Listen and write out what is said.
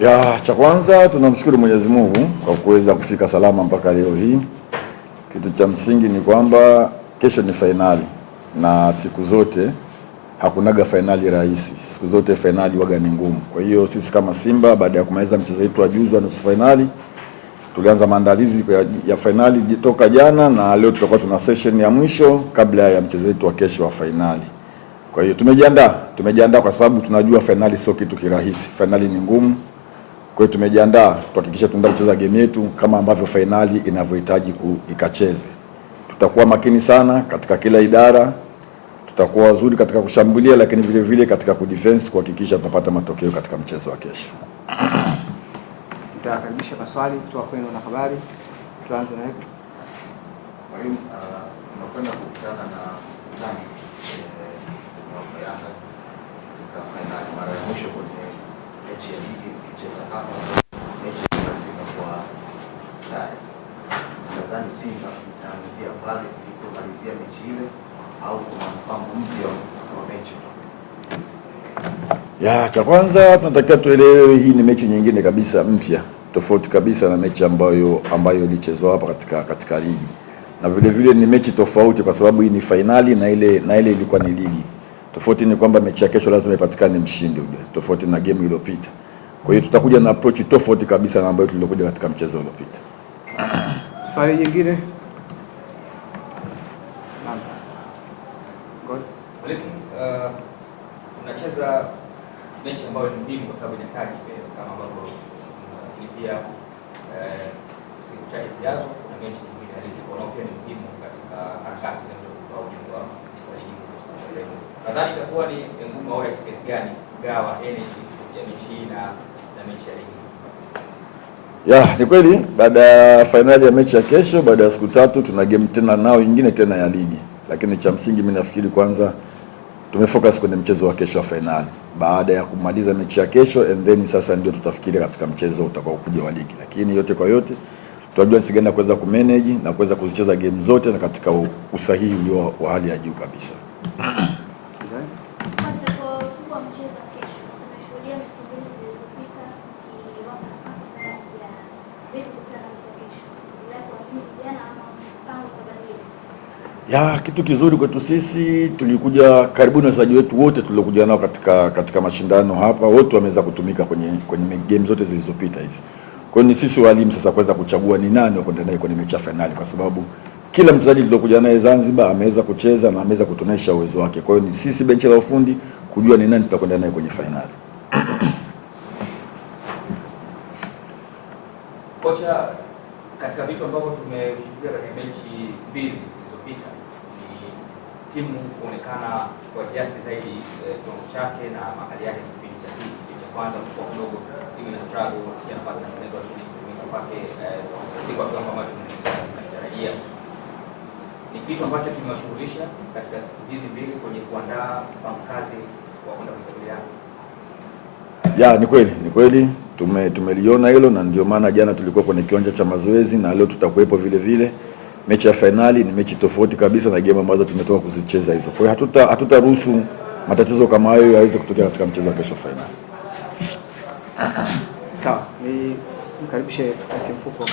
Ya, cha kwanza tunamshukuru Mwenyezi Mungu kwa kuweza kufika salama mpaka leo hii. Kitu cha msingi ni kwamba kesho ni fainali, na siku zote hakunaga fainali rahisi. Siku zote fainali waga ni ngumu. Kwa hiyo sisi kama Simba, baada ya kumaliza mchezo wetu wa juzi wa nusu fainali, tulianza maandalizi ya fainali toka jana, na leo tutakuwa tuna session ya mwisho kabla ya mchezo wetu wa kesho wa fainali. Kwa hiyo tumejiandaa kwa sababu tunajua fainali sio kitu kirahisi. Fainali ni ngumu. Kwa hiyo tumejiandaa tuhakikisha tunaenda kucheza game yetu kama ambavyo fainali inavyohitaji ikacheze. Tutakuwa makini sana katika kila idara, tutakuwa wazuri katika kushambulia, lakini vile vile katika kudefense kuhakikisha tunapata matokeo katika mchezo wa kesho. Tutakaribisha maswali kutoka kwenu na habari. Tuanze na hivi. Mwalimu, tunakwenda kukutana na nani? Yanga katika fainali mara ya mwisho kwenye mechi ya ligi ikicheza hapa, mechi ilifanyika kwa sare. Nadhani Simba itaanzia pale ilipomalizia mechi ile au kuna mpango mpya wa mechi? Ya, cha kwanza tunatakiwa tuelewe hii ni mechi nyingine kabisa mpya, tofauti kabisa na mechi ambayo ilichezwa hapa katika ligi. Na vile vile ni mechi tofauti kwa sababu hii ni fainali na ile ilikuwa ni ligi. Tofauti ni kwamba mechi ya kesho lazima ipatikane mshindi uje, tofauti na game iliyopita. Kwa hiyo tutakuja na approach tofauti kabisa na ambayo tulikuja katika mchezo uliopita. Swali jingine? Unacheza mechi ambayo ni muhimu kwa sababu inahitaji kama ambavyo pia siku chache zijazo kuna mechi nyingine ya ligi kwa pia ni muhimu katika harakati za ubingwa wa ligi. Nadhani itakuwa ni ngumu au excess gani gawa energy ya mechi na mechi ya ligi? Ya, ni kweli baada ya finali ya mechi ya kesho, baada ya siku 3 tuna game tena nao nyingine tena ya ligi. Lakini cha msingi mimi nafikiri kwanza tumefocus kwenye mchezo wa kesho wa finali. Baada ya kumaliza mechi ya kesho and then sasa ndio tutafikiria katika mchezo utakaokuja wa ligi. Lakini yote kwa yote tutajua jinsi gani kuweza kumanage na kuweza kuzicheza game zote na katika usahihi ulio wa hali ya juu kabisa. Ya, kitu kizuri kwetu sisi, tulikuja karibuni wachezaji wetu wote tuliokuja nao katika mashindano hapa wote wameweza kutumika kwenye game zote zilizopita hizi. Kwa hiyo ni sisi walimu sasa kuweza kuchagua ni nani wakwenda naye kwenye mechi ya finali, kwa sababu kila mchezaji tuliokuja naye Zanzibar ameweza kucheza na ameweza kutuonyesha uwezo wake. Kwa hiyo ni sisi benchi la ufundi kujua ni nani tutakwenda naye kwenye finali. Kocha, katika vitu ambavyo tumeshuhudia katika mechi mbili zilizopita ni timu kuonekana kwa kiasi zaidi kiwango chake na mahali yake ni kipindi cha pili. Cha kwanza kwa kidogo timu ina struggle ya nafasi na kuendelea chini kuingia kwake si kwa kiwango ambacho tunatarajia. Ni kitu ambacho kimewashughulisha katika siku hizi mbili kwenye kuandaa mpango kazi wa kwenda kukabiliana. Ya, ni kweli tumeliona hilo, na ndio maana jana tulikuwa kwenye kiwanja cha mazoezi na leo tutakuwepo vile vile. Mechi ya finali ni mechi tofauti kabisa na game ambazo tumetoka kuzicheza hizo. Kwa hiyo hatutaruhusu matatizo kama hayo yaweze kutokea katika mchezo wa kesho finali. Sawa, ni mkaribishe Kasim Fuko.